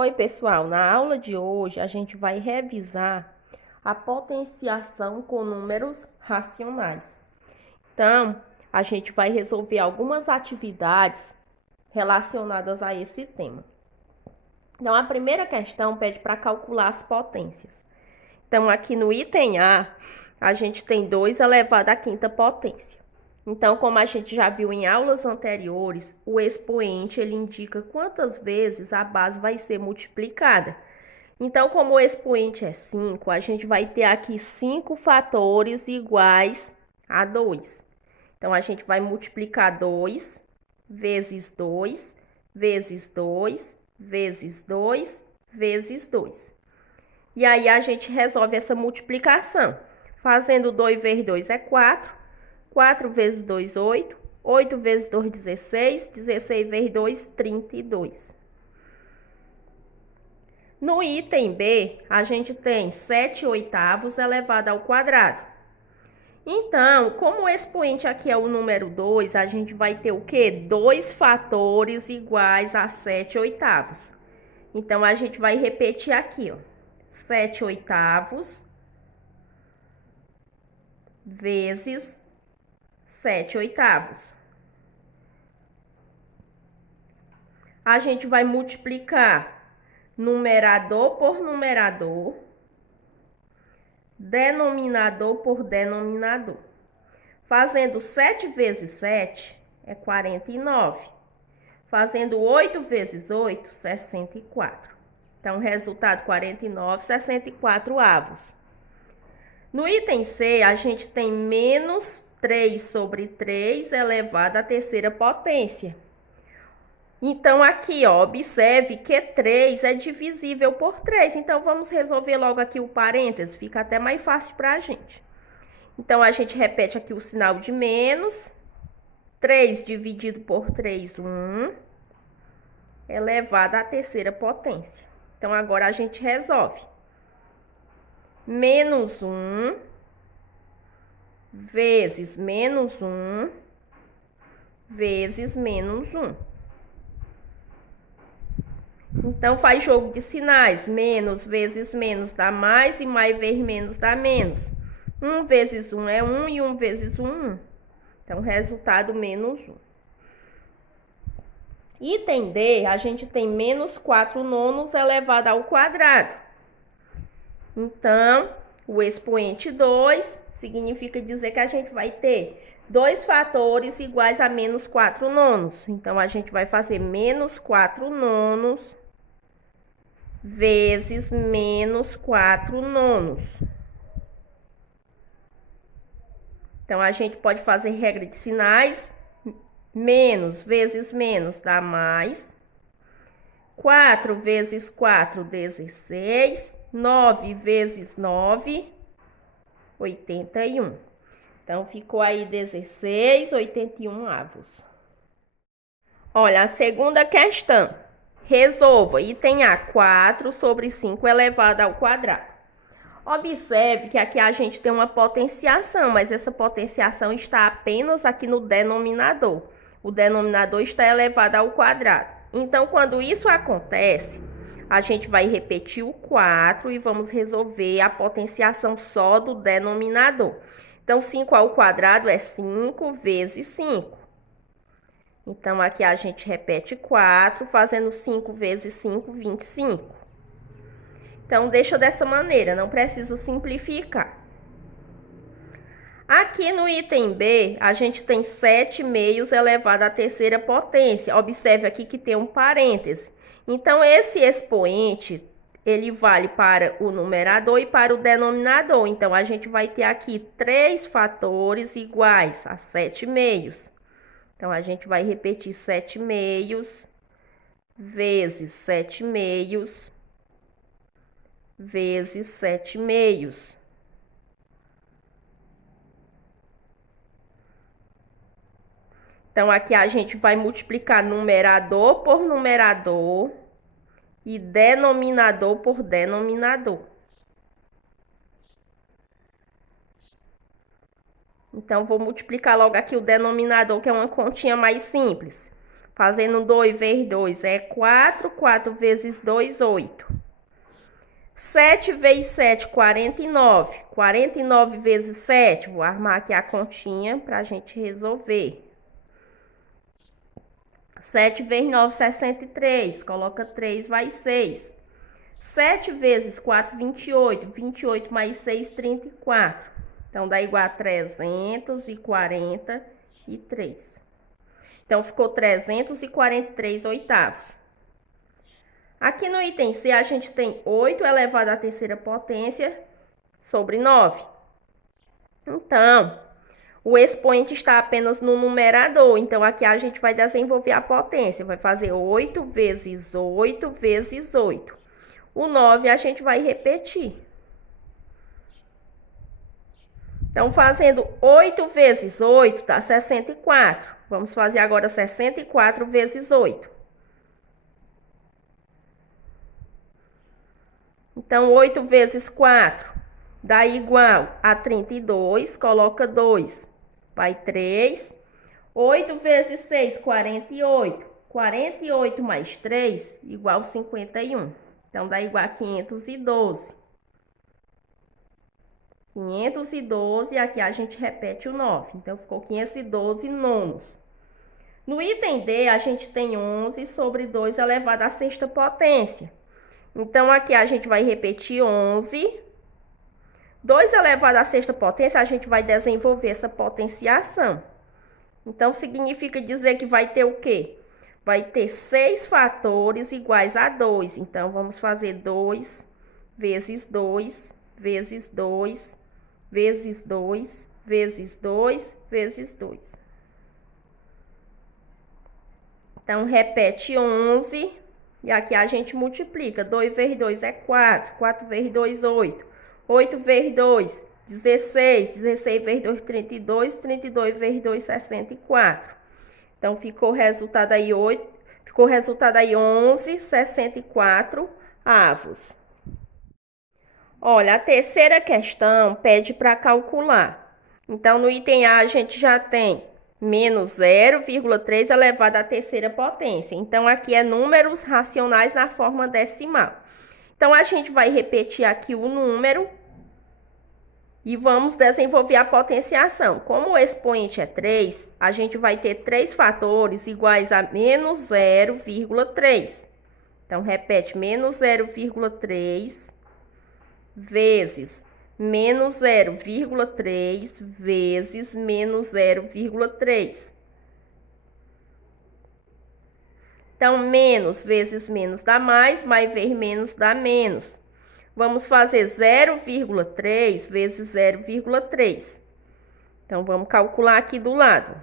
Oi, pessoal. Na aula de hoje, a gente vai revisar a potenciação com números racionais. Então, a gente vai resolver algumas atividades relacionadas a esse tema. Então, a primeira questão pede para calcular as potências. Então, aqui no item A, a gente tem 2 elevado à quinta potência. Então, como a gente já viu em aulas anteriores, o expoente ele indica quantas vezes a base vai ser multiplicada. Então, como o expoente é 5, a gente vai ter aqui 5 fatores iguais a 2. Então, a gente vai multiplicar 2 vezes 2 vezes 2 vezes 2 vezes 2. E aí, a gente resolve essa multiplicação. Fazendo 2 vezes 2 é 4. 4 vezes 2, 8. 8 vezes 2, 16. 16 vezes 2, 32. No item B, a gente tem 7 oitavos elevado ao quadrado. Então, como o expoente aqui é o número 2, a gente vai ter o quê? 2 fatores iguais a 7 oitavos. Então, a gente vai repetir aqui, ó. 7 oitavos vezes 7 oitavos. A gente vai multiplicar numerador por numerador, denominador por denominador. Fazendo 7 vezes 7 é 49. Fazendo 8 vezes 8, 64. Então, resultado 49, 64 avos. No item C, a gente tem menos 3 sobre 3 elevado à terceira potência. Então, aqui, ó, observe que 3 é divisível por 3. Então, vamos resolver logo aqui o parênteses. Fica até mais fácil para a gente. Então, a gente repete aqui o sinal de menos. 3 dividido por 3, 1. Elevado à terceira potência. Então, agora a gente resolve. Menos 1 vezes menos 1 vezes menos 1. Então, faz jogo de sinais. Menos vezes menos dá mais e mais vezes menos dá menos. 1 vezes 1 é 1 e 1 vezes 1, 1. Então, resultado menos 1. Item D, a gente tem menos 4 nonos elevado ao quadrado. Então, o expoente 2 significa dizer que a gente vai ter 2 fatores iguais a menos 4 nonos. Então, a gente vai fazer menos 4 nonos vezes menos 4 nonos. Então, a gente pode fazer regra de sinais. Menos vezes menos dá mais. 4 vezes 4, 16. 9 vezes 9, 81. Então, ficou aí 16, 81 avos. Olha, a segunda questão. Resolva item A, 4 sobre 5 elevado ao quadrado. Observe que aqui a gente tem uma potenciação, mas essa potenciação está apenas aqui no denominador. O denominador está elevado ao quadrado. Então, quando isso acontece, a gente vai repetir o 4 e vamos resolver a potenciação só do denominador. Então, 5 ao quadrado é 5 vezes 5. Então, aqui a gente repete 4, fazendo 5 vezes 5, 25. Então, deixa dessa maneira, não precisa simplificar. Aqui no item B, a gente tem 7 meios elevado à terceira potência. Observe aqui que tem um parêntese. Então, esse expoente, ele vale para o numerador e para o denominador. Então, a gente vai ter aqui 3 fatores iguais a 7 meios. Então, a gente vai repetir 7 meios vezes 7 meios vezes 7 meios. Então, aqui a gente vai multiplicar numerador por numerador e denominador por denominador. Então, vou multiplicar logo aqui o denominador, que é uma continha mais simples. Fazendo 2 vezes 2 é 4. 4 vezes 2, 8. 7 vezes 7, 49. 49 vezes 7, vou armar aqui a continha pra gente resolver. 7 vezes 9, 63. Coloca 3, vai 6. 7 vezes 4, 28. 28 mais 6, 34. Então, dá igual a 343. Então, ficou 343 oitavos. Aqui no item C, a gente tem 8 elevado à terceira potência sobre 9. Então, o expoente está apenas no numerador. Então, aqui a gente vai desenvolver a potência. Vai fazer 8 vezes 8 vezes 8. O 9 a gente vai repetir. Então, fazendo 8 vezes 8, dá 64. Vamos fazer agora 64 vezes 8. Então, 8 vezes 4 dá igual a 32. Coloca 2, vai 3. 8 vezes 6, 48. 48 mais 3, igual a 51. Então, dá igual a 512. 512, aqui a gente repete o 9. Então, ficou 512 nonos. No item D, a gente tem 11 sobre 2 elevado à sexta potência. Então, aqui a gente vai repetir 11. 2 elevado à sexta potência, a gente vai desenvolver essa potenciação. Então, significa dizer que vai ter o quê? Vai ter 6 fatores iguais a 2. Então, vamos fazer 2 vezes 2, vezes 2, vezes 2, vezes 2, vezes 2. Então, repete 11. E aqui a gente multiplica. 2 vezes 2 é 4. 4 vezes 2, 8. 8 vezes 2, 16. 16 vezes 2, 32. 32 vezes 2, 64. Então, ficou o resultado aí 8. Ficou o resultado aí 11, 64 avos. Olha, a terceira questão pede para calcular. Então, no item A, a gente já tem menos 0,3 elevado à terceira potência. Então, aqui é números racionais na forma decimal. Então, a gente vai repetir aqui o número e vamos desenvolver a potenciação. Como o expoente é 3, a gente vai ter 3 fatores iguais a menos 0,3. Então, repete, menos 0,3 vezes menos 0,3 vezes menos 0,3. Então, menos vezes menos dá mais vezes menos dá menos. Vamos fazer 0,3 vezes 0,3. Então, vamos calcular aqui do lado.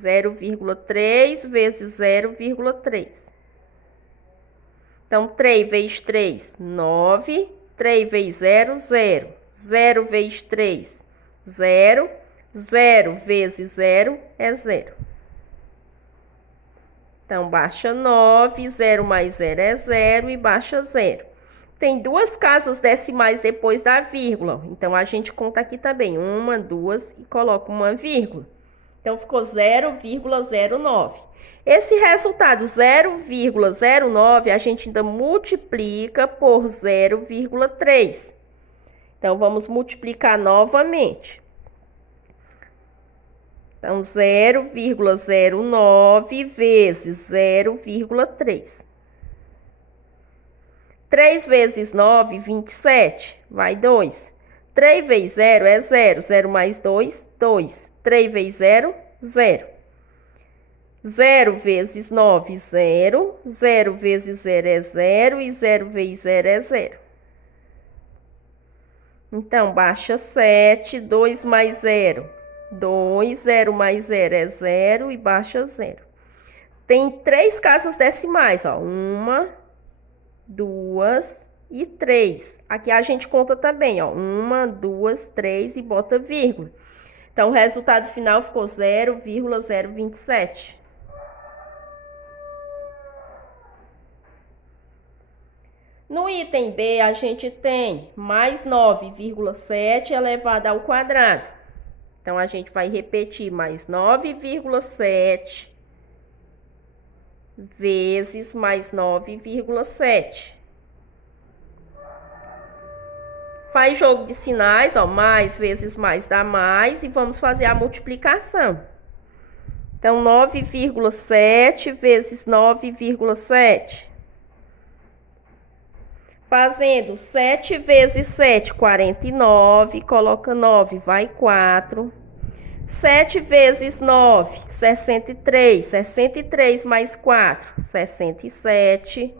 0,3 vezes 0,3. Então, 3 vezes 3, 9. 3 vezes 0, 0. 0 vezes 3, 0. 0 vezes 0 é 0. Então, baixa 9. 0 mais 0 é 0 e baixa 0. Tem 2 casas decimais depois da vírgula. Então, a gente conta aqui também. 1, 2 e coloca uma vírgula. Então, ficou 0,09. Esse resultado 0,09 a gente ainda multiplica por 0,3. Então, vamos multiplicar novamente. Então, 0,09 vezes 0,3. 3 vezes 9, 27. Vai 2. 3 vezes 0 é 0. 0 mais 2, 2. 3 vezes 0, 0. 0 vezes 9, 0. 0 vezes 0 é 0. E 0 vezes 0 é 0. Então, baixa 7. 2 mais 0, 2. 0 mais 0 é 0 e baixa 0. Tem 3 casas decimais, ó. 1, 2 e 3. Aqui a gente conta também, ó. 1, 2, 3 e bota vírgula. Então, o resultado final ficou 0,027. No item B, a gente tem mais 9,7 elevado ao quadrado. Então, a gente vai repetir mais 9,7 vezes mais 9,7. Faz jogo de sinais, ó, mais vezes mais dá mais, e vamos fazer a multiplicação. Então, 9,7 vezes 9,7. Fazendo 7 vezes 7, 49, coloca 9, vai 4. 7 vezes 9, 63, 63 mais 4, 67.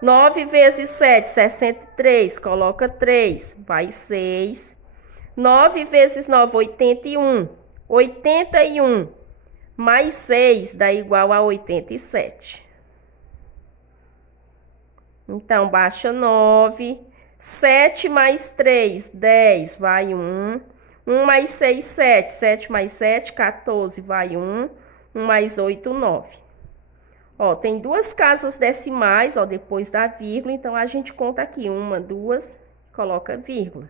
9 vezes 7, 63, coloca 3, vai 6. 9 vezes 9, 81. 81 mais 6 dá igual a 87. Então, baixa 9. 7 mais 3, 10, vai 1. 1 mais 6, 7. 7 mais 7, 14, vai 1. 1 mais 8, 9. Ó, tem duas casas decimais, ó, depois da vírgula, então a gente conta aqui, 1, 2, coloca vírgula.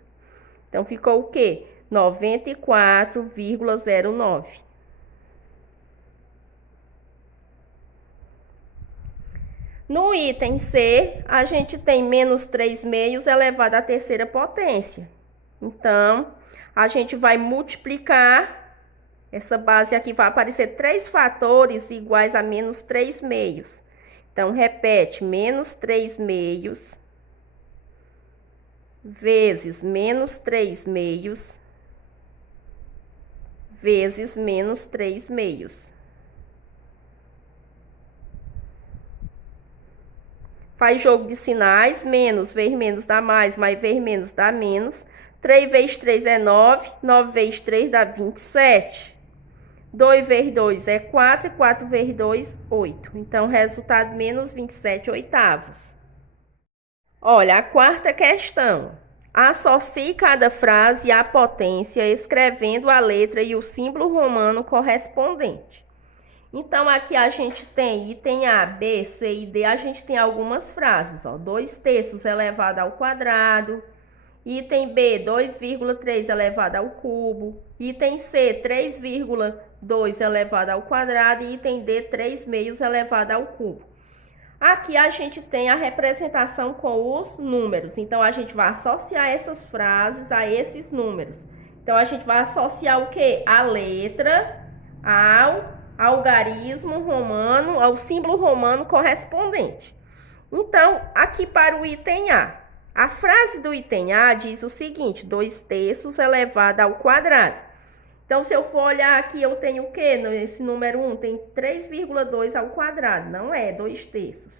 Então, ficou o quê? 94,09. No item C, a gente tem menos 3 meios elevado à terceira potência. Então, a gente vai multiplicar. Essa base aqui vai aparecer 3 fatores iguais a menos 3 meios. Então, repete, menos 3 meios vezes menos 3 meios vezes menos 3 meios. Faz jogo de sinais, menos vezes menos dá mais vezes menos dá menos. 3 vezes 3 é 9, 9 vezes 3 dá 27. 2 vezes 2 é 4, e 4 vezes 2, 8. Então, resultado, menos 27 oitavos. Olha, a quarta questão. Associe cada frase à potência escrevendo a letra e o símbolo romano correspondente. Então, aqui a gente tem item A, B, C e D, a gente tem algumas frases, ó. 2/3 elevado ao quadrado. Item B, 2,3 elevado ao cubo. Item C, 3,2 elevado ao quadrado. E item D, 3 meios elevado ao cubo. Aqui a gente tem a representação com os números. Então, a gente vai associar essas frases a esses números. Então, a gente vai associar o quê? A letra ao algarismo romano, ao símbolo romano correspondente. Então, aqui para o item A. A frase do item A diz o seguinte: 2/3 elevado ao quadrado. Então, se eu for olhar aqui, eu tenho o quê? Nesse número 1 tem 3,2 ao quadrado. Não é 2/3.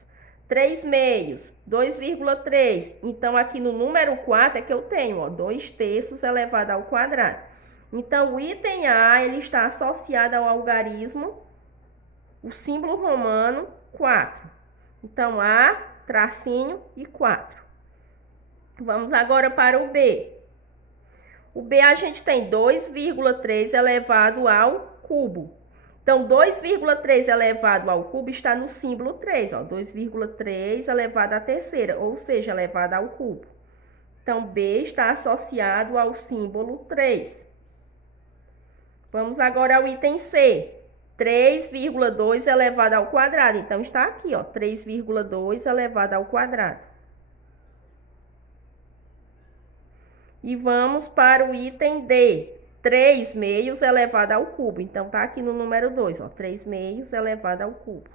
3 meios, 2,3. Então, aqui no número 4 é que eu tenho, ó, 2/3 elevado ao quadrado. Então, o item A, ele está associado ao algarismo, o símbolo romano 4. Então, A, tracinho e 4. Vamos agora para o B. O B a gente tem 2,3 elevado ao cubo. Então, 2,3 elevado ao cubo está no símbolo 3, ó. 2,3 elevado à terceira, ou seja, elevado ao cubo. Então, B está associado ao símbolo 3. Vamos agora ao item C. 3,2 elevado ao quadrado. Então, está aqui, ó. 3,2 elevado ao quadrado. E vamos para o item D. 3 meios elevado ao cubo. Então, tá aqui no número 2, ó. 3 meios elevado ao cubo.